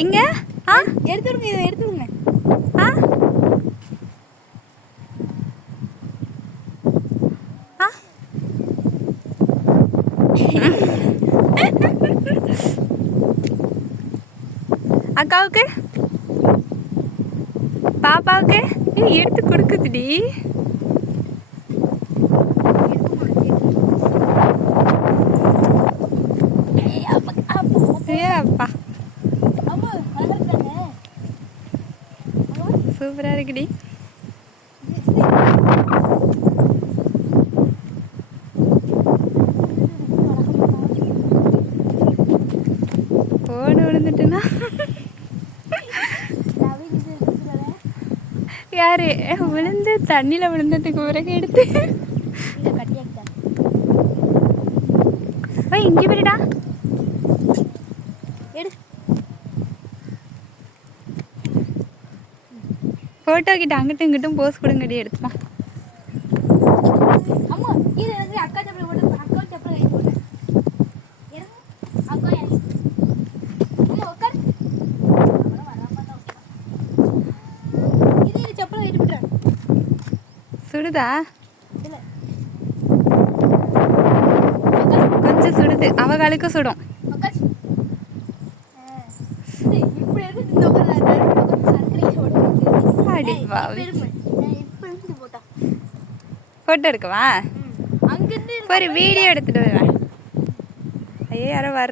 எங்க எடுத்துடுங்க, இதை எடுத்துடுங்க. அக்காவுக்கு பாப்பாவுக்கு எடுத்து கொடுக்குதுடி. அப்பா சூப்பரா இருக்குடி. ஓடு விழுந்துட்டுனா யாரு விழுந்து தண்ணியில் விழுந்ததுக்கு பிறகு எடுத்து இங்கே போயிடா எடு. ஃபோட்டோ கிட்ட அங்கிட்டும் இங்கிட்டும் போஸ் கொடுங்கடி எடுத்துமா. அம்மா இது எனக்கு அக்கா செப்பல் போட்டு அக்கா செப்பல் கை போட்டு அக்கா அம்மா உட்கார். இது செப்பல் கை போட்டுறேன். சுடுதா? இல்ல கொஞ்சம் சுடுது. அவகளுக்கு சுடும். இப்படி இருக்கு இந்த ஃபோட்டோ எடுக்கவா? ஒரு வீடியோ எடுத்துட்டு வருவேன். ஐயோ யாரோ வர